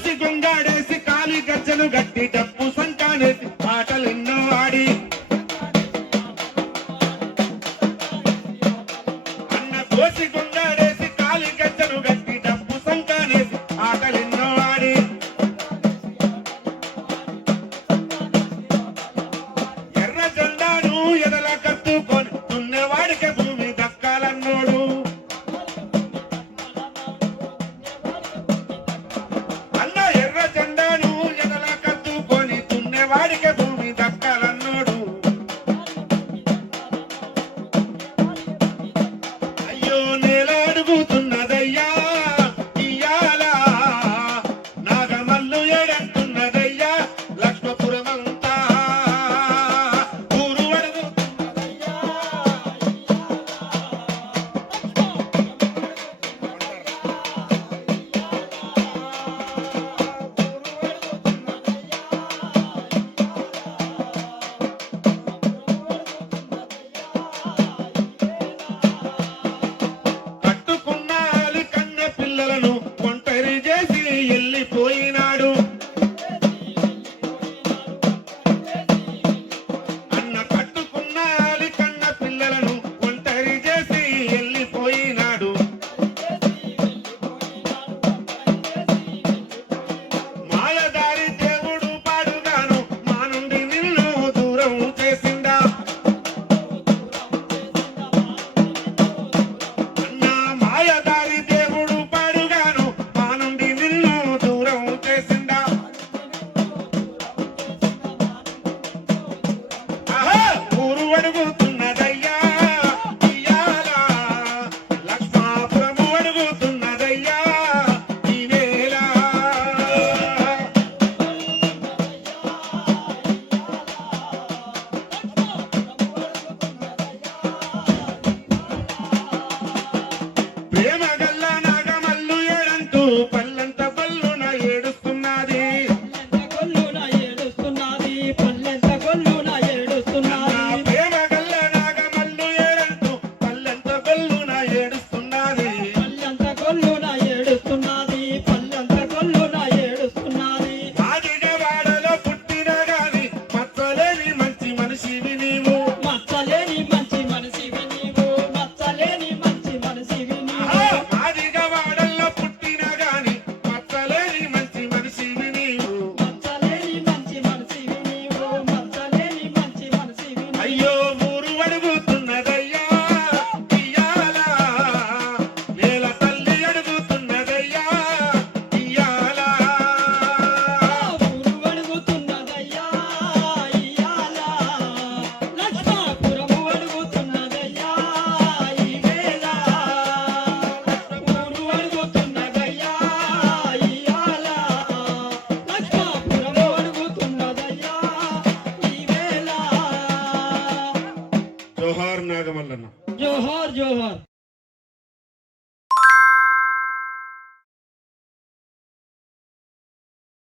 కోసి గొంగాడేసి కాలి గజ్జలు గట్టి డప్పు సంకానేసి పాటలెన్నో ఆడి అన్న కోసి గొంగాడేసి కాలి గజ్జలు గట్టి డప్పు సంకానేసి పాటలెన్నో ఆడి ఎర్ర జెండాను ఎదల కత్తుకొని దున్నేవాడికి భూమి దక్కాలన్నోడు వాడికి భూమి దక్కాలన్నోడు అయ్యో నేల అడుగుతున్నదయ్యా ఇయ్యాల నాగమల్లు ఏడంటున్నదయ్యా లక్ష్మపురమంతా ఊరు అడుగుతున్నదయ్యా పోయినాడు అన్న కట్టుకున్న కన్న పిల్లలను ఒంటరి చేసి వెళ్ళిపోయినాడు మాయదారి దేవుడు పాడుగాను మా నుండి నిన్ను దూరం చేసిందా అన్న మాయదారి దేవుడు పాడుగాను మా నుండి నిన్ను దూరం చేసిందా ఊరు అడుగుతున్నదయ్యా ఇయ్యాల లక్ష్మాపురము అడుగుతున్నదయ్యా ఈ వేళ ప్రేమ గల్ల నాగమల్లు ఏడంటూ పల్లంత పల్లున ఏడుస్తున్నది ప్రేమ గల్ల నాగమల్లు ఏడంటూ పల్లంత పల్లున ఏడుస్తున్నది మాదిగవాడలో పుట్టిన గాని మచ్చలేని మంచి మనిషివి నీవు మాదిగవాడల్లో పుట్టిన గాని మచ్చలేని మంచి మనిషివి నీవు అయ్యో ఊరు అడుగుతున్నదయ్యా ఇయ్యాల నేల తల్లి అడుగుతున్నదయ్యా ఇయ్యాల జోహార్ నాగమల్లన్న జోహార్ జోహార్.